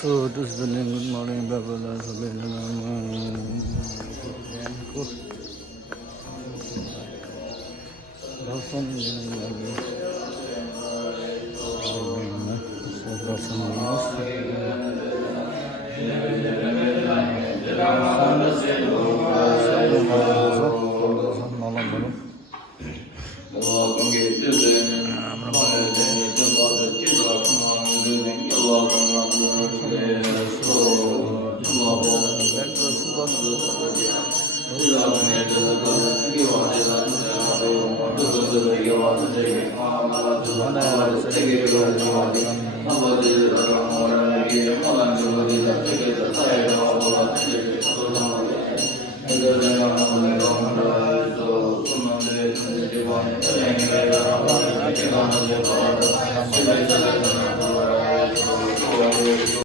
So this is the name. Good morning, blah blah blah. So